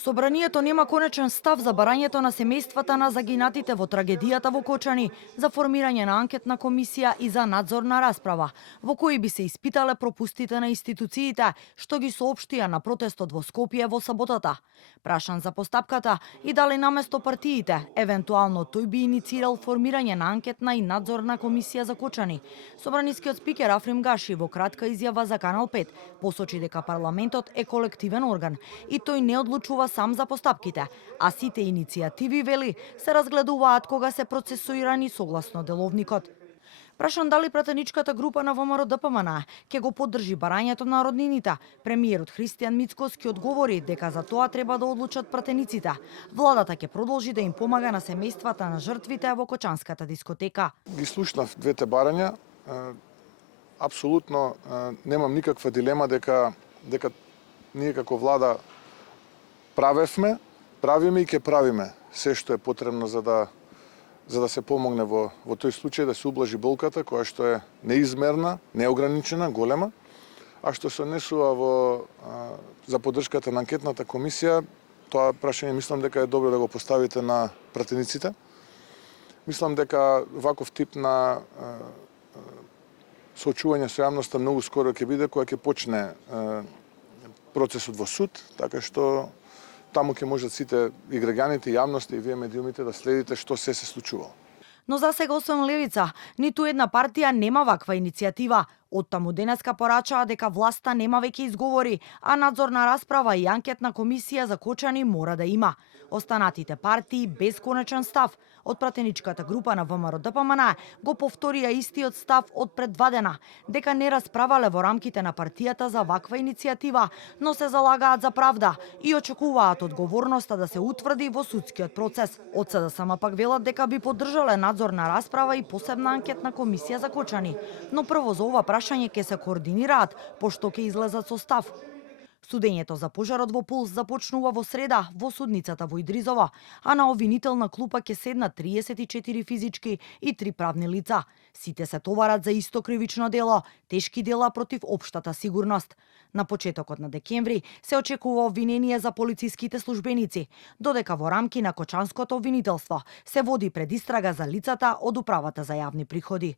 Собранието нема конечен став за барањето на семејствата на загинатите во трагедијата во Кочани, за формирање на анкетна комисија и за надзорна расправа, во кои би се испитале пропустите на институциите, што ги соопштија на протестот во Скопје во саботата. Прашан за постапката и дали наместо партиите, евентуално тој би иницирал формирање на анкетна и надзорна комисија за Кочани. Собранискиот спикер Африм Гаши во кратка изјава за Канал 5 посочи дека парламентот е колективен орган и тој не одлучува сам за постапките, а сите иницијативи, вели, се разгледуваат кога се процесуирани согласно деловникот. Прашан дали пратеничката група на ВМРО-ДПМН ќе го поддржи барањето на роднините, премиерот Христијан Мицкоски одговори дека за тоа треба да одлучат пратениците. Владата ќе продолжи да им помага на семејствата на жртвите во Кочанската дискотека. Ги слушнав двете барања. Апсолутно немам никаква дилема дека ние како влада правиме и ќе правиме се што е потребно за да се помогне во тој случај да се ублажи болката која што е неизмерна, неограничена, голема, а што се однесува за поддршката на анкетната комисија, тоа прашање мислам дека е добро да го поставите на пратениците. Мислам дека ваков тип на соочување со јавноста многу скоро ќе биде кога ќе почне процесот во суд, така што таму ќе можат сите и граѓаните, и јавноста, и вие медиумите да следите што се случувало. Но за сега освен Левица, ниту една партија нема ваква иницијатива. Оттаму денеска порачаа дека власта нема веќе изговори, а надзорна расправа и анкетна комисија за Кочани мора да има. Останатите партии без конечен став од пратеничката група на ВМРО-ДПМН го повторија истиот став од пред 2 дена, дека не расправале во рамките на партијата за ваква иницијатива, но се залагаат за правда и очекуваат одговорноста да се утврди во судскиот процес. Од СДСМ пак велат дека би поддржале надзорна расправа и посебна анкетна комисија за Кочани, но прво за ова прашање ќе се координираат, пошто ќе излезат со став. Судењето за пожарот во Пулс започнува во среда во судницата во Идризово, а на обвинителна клупа ќе седнат 34 физички и 3 правни лица. Сите се товарат за исто кривично дело, тешки дела против општата сигурност. На почетокот на декември се очекува обвинение за полициските службеници, додека во рамки на Кочанското обвинителство се води предистрага за лицата од Управата за јавни приходи.